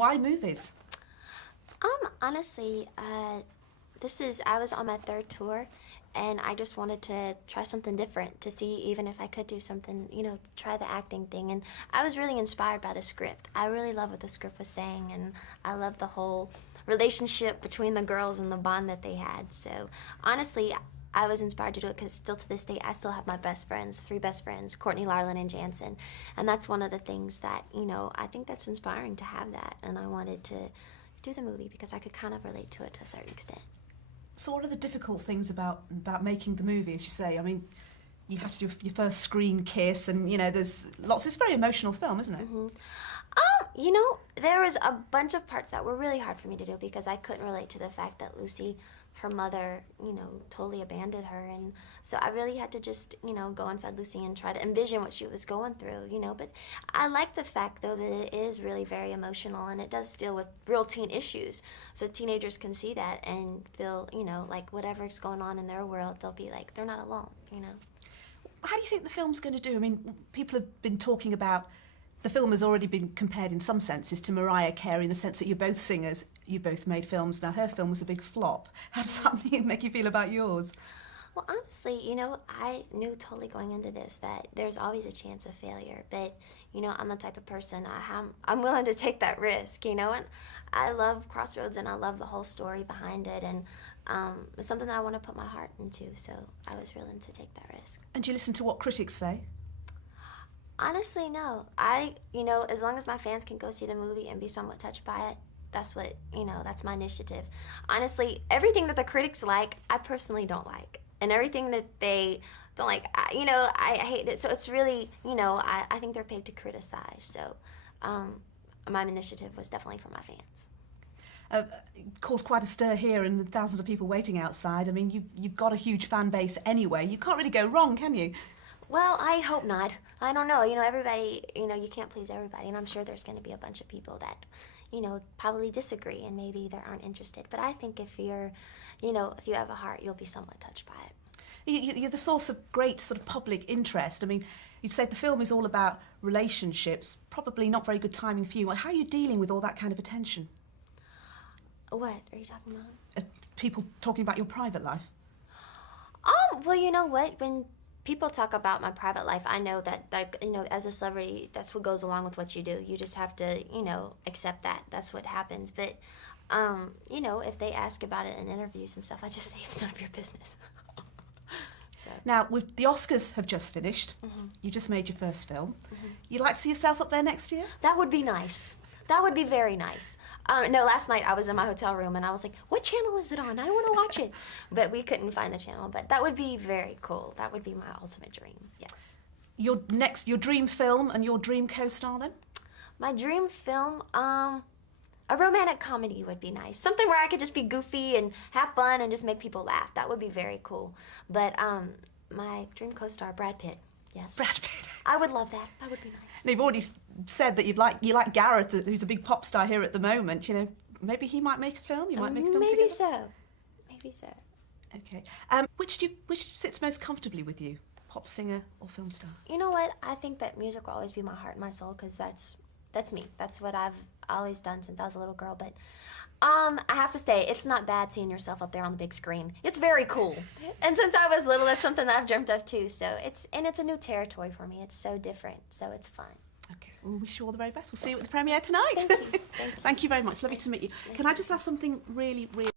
Why movies? Honestly, I was on my third tour, and I just wanted to try something different to see even if I could do something, try the acting thing. And I was really inspired by the script. I really love what the script was saying, and I love the whole relationship between the girls and the bond that they had. So honestly, I was inspired to do it because still to this day, I still have my best friends, 3 best friends, Courtney, Larlin, and Jansen. And that's one of the things that, I think that's inspiring to have that. And I wanted to do the movie because I could kind of relate to it to a certain extent. So what are the difficult things about making the movie, as you say? I mean, you have to do your first screen kiss, and, there's lots. It's a very emotional film, isn't it? Mm-hmm. There was a bunch of parts that were really hard for me to do because I couldn't relate to the fact that Lucy, her mother, totally abandoned her. And so I really had to just, go inside Lucy and try to envision what she was going through, But I like the fact, though, that it is really very emotional, and it does deal with real teen issues. So teenagers can see that and feel, like whatever's going on in their world, they'll be like, they're not alone, How do you think the film's going to do? I mean, people have been talking about the film has already been compared in some senses to Mariah Carey in the sense that you're both singers, you both made films. Now, her film was a big flop. How does that make you feel about yours? Well, honestly, I knew totally going into this that there's always a chance of failure. But, I'm the type of person, I'm willing to take that risk, and I love Crossroads, and I love the whole story behind it. And it's something that I want to put my heart into, so I was willing to take that risk. And do you listen to what critics say? Honestly, no. As long as my fans can go see the movie and be somewhat touched by it, that's what, that's my initiative. Honestly, everything that the critics like, I personally don't like. And everything that they don't like, I hate it. So it's really, I think they're paid to criticize. So my initiative was definitely for my fans. It caused quite a stir here and with thousands of people waiting outside. I mean, you've got a huge fan base anyway. You can't really go wrong, can you? Well, I hope not. I don't know. Everybody, you can't please everybody. And I'm sure there's going to be a bunch of people that, probably disagree and maybe they aren't interested. But I think if you're, if you have a heart, you'll be somewhat touched by it. You're the source of great sort of public interest. I mean, you'd said the film is all about relationships. Probably not very good timing for you. How are you dealing with all that kind of attention? What are you talking about? People talking about your private life. Well, you know what? When people talk about my private life, I know that as a celebrity, that's what goes along with what you do. You just have to, accept that. That's what happens. But, if they ask about it in interviews and stuff, I just say it's none of your business. So. Now, the Oscars have just finished. Mm-hmm. You just made your first film. Mm-hmm. You'd like to see yourself up there next year? That would be nice. That would be very nice. No, last night I was in my hotel room and I was like, what channel is it on? I want to watch it. But we couldn't find the channel. But that would be very cool. That would be my ultimate dream, yes. Your dream film and your dream co-star then? My dream film, a romantic comedy would be nice. Something where I could just be goofy and have fun and just make people laugh. That would be very cool. But my dream co-star, Brad Pitt. Yes. Brad Pitt. I would love that. That would be nice. And you've already said that you like Gareth, who's a big pop star here at the moment. Maybe he might make a film. You might make a film together. Maybe so. Maybe so. Okay. Which sits most comfortably with you, pop singer or film star? You know what? I think that music will always be my heart and my soul because that's me. That's what I've always done since I was a little girl. But I have to say, it's not bad seeing yourself up there on the big screen. It's very cool. And since I was little, that's something that I've dreamt of too. So it's a new territory for me. It's so different. So it's fun. Okay. Well, we wish you all the very best. We'll see you at the premiere tonight. Thank you. Thank you. Thank you very much. Lovely to meet you. Nice. Can I just ask something really, really